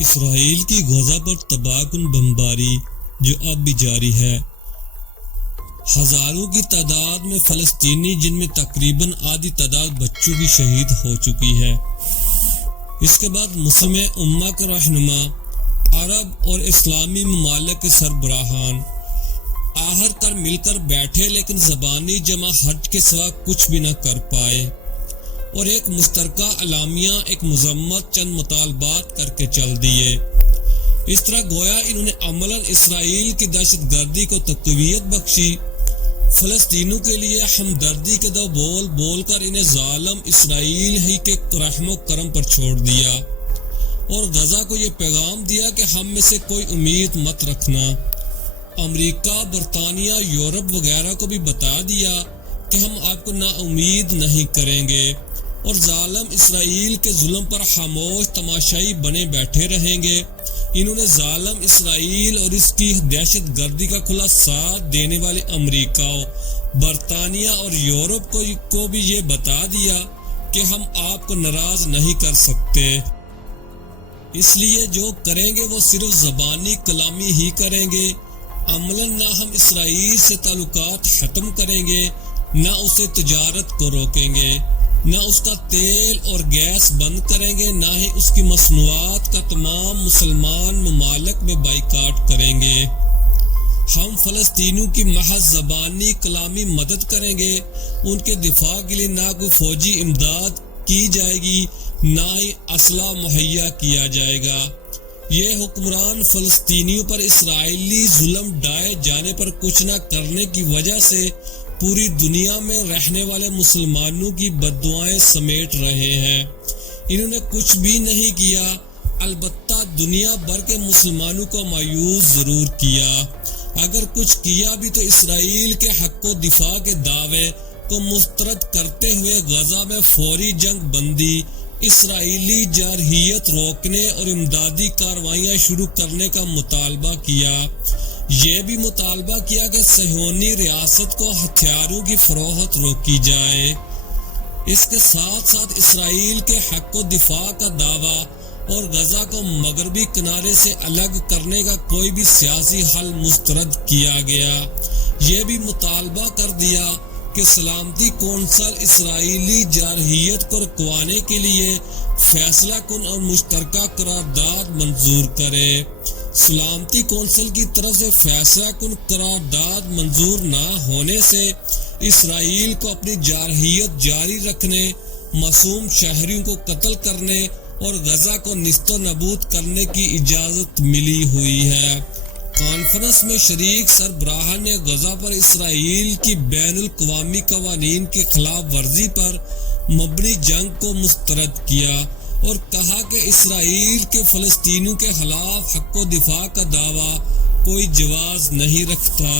اسرائیل کی غزہ پر تباہ کن بمباری جو اب بھی جاری ہے، ہزاروں کی تعداد میں فلسطینی جن میں تقریباً آدھی تعداد بچوں کی شہید ہو چکی ہے۔ اس کے بعد مسلم امہ کے رہنما، عرب اور اسلامی ممالک کے سربراہان آہر کر مل کر بیٹھے، لیکن زبانی جمع حرج کے سوا کچھ بھی نہ کر پائے، اور ایک مشترکہ اعلامیہ، ایک مذمت، چند مطالبات کر کے چل دیے۔ اس طرح گویا انہوں نے عملاً اسرائیل کی دہشت گردی کو تقویت بخشی، فلسطینیوں کے لیے ہمدردی کے دو بول بول کر انہیں ظالم اسرائیل ہی کے رحم و کرم پر چھوڑ دیا، اور غزہ کو یہ پیغام دیا کہ ہم میں سے کوئی امید مت رکھنا۔ امریکہ، برطانیہ، یورپ وغیرہ کو بھی بتا دیا کہ ہم آپ کو نا امید نہیں کریں گے، اور ظالم اسرائیل کے ظلم پر خاموش تماشائی بنے بیٹھے رہیں گے۔ انہوں نے ظالم اسرائیل اور اس کی دہشت گردی کا کھلا ساتھ دینے والے امریکہ، برطانیہ اور یورپ کو بھی یہ بتا دیا کہ ہم آپ کو ناراض نہیں کر سکتے، اس لیے جو کریں گے وہ صرف زبانی کلامی ہی کریں گے۔ عملاً نہ ہم اسرائیل سے تعلقات ختم کریں گے، نہ اسے تجارت کو روکیں گے، نہ اس کا تیل اور گیس بند کریں گے، نہ ہی اس کی مصنوعات کا تمام مسلمان ممالک میں بائیکاٹ کریں گے۔ ہم فلسطینیوں کی محض زبانی کلامی مدد کریں گے، ان کے دفاع کے لیے نہ کوئی فوجی امداد کی جائے گی، نہ ہی اسلحہ مہیا کیا جائے گا۔ یہ حکمران فلسطینیوں پر اسرائیلی ظلم ڈھائے جانے پر کچھ نہ کرنے کی وجہ سے پوری دنیا میں رہنے والے مسلمانوں کی بددعائیں سمیٹ رہے ہیں۔ انہوں نے کچھ بھی نہیں کیا، البتہ دنیا بھر کے مسلمانوں کو مایوس ضرور کیا۔ اگر کچھ کیا بھی تو اسرائیل کے حق و دفاع کے دعوے کو مسترد کرتے ہوئے غزہ میں فوری جنگ بندی، اسرائیلی جارحیت روکنے اور امدادی کارروائیاں شروع کرنے کا مطالبہ کیا۔ یہ بھی مطالبہ کیا کہ صہیونی ریاست کو ہتھیاروں کی فروخت روکی جائے۔ اس کے ساتھ ساتھ اسرائیل کے حق و دفاع کا دعویٰ اور غزہ کو مغربی کنارے سے الگ کرنے کا کوئی بھی سیاسی حل مسترد کیا گیا۔ یہ بھی مطالبہ کر دیا کہ سلامتی کونسل اسرائیلی جارحیت کو رکوانے کے لیے فیصلہ کن اور مشترکہ قرارداد منظور کرے۔ سلامتی کونسل کی طرف سے فیصلہ کن قرارداد منظور نہ ہونے سے اسرائیل کو اپنی جارحیت جاری رکھنے، معصوم شہریوں کو قتل کرنے اور غزہ کو نیست و نابود کرنے کی اجازت ملی ہوئی ہے۔ کانفرنس میں شریک سربراہان نے غزہ پر اسرائیل کی بین الاقوامی قوانین کی خلاف ورزی پر مبنی جنگ کو مسترد کیا، اور کہا کہ اسرائیل کے فلسطینیوں کے خلاف حق و دفاع کا دعویٰ کوئی جواز نہیں رکھتا۔